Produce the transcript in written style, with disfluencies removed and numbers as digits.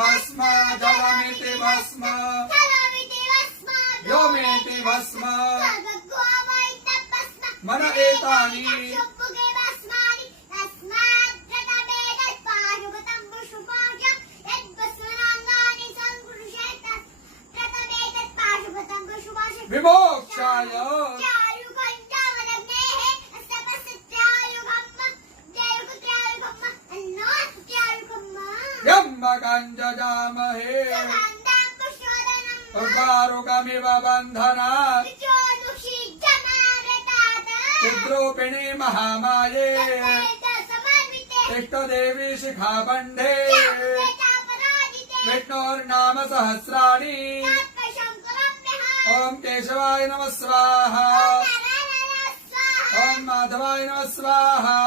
भस्म जलमिति भस्म व्योमेति भस्म मन एतानि विमोक्षाय यम्बकञ्जजामहे उर्वारुकमिव बन्धनात् चिद्रूपिणी महामाये इष्टदेवी शिखाबन्धे विष्णोर्नाम सहस्राणि ओम केशवाय नमः स्वाहा ओम माधवाय नमः स्वाहा।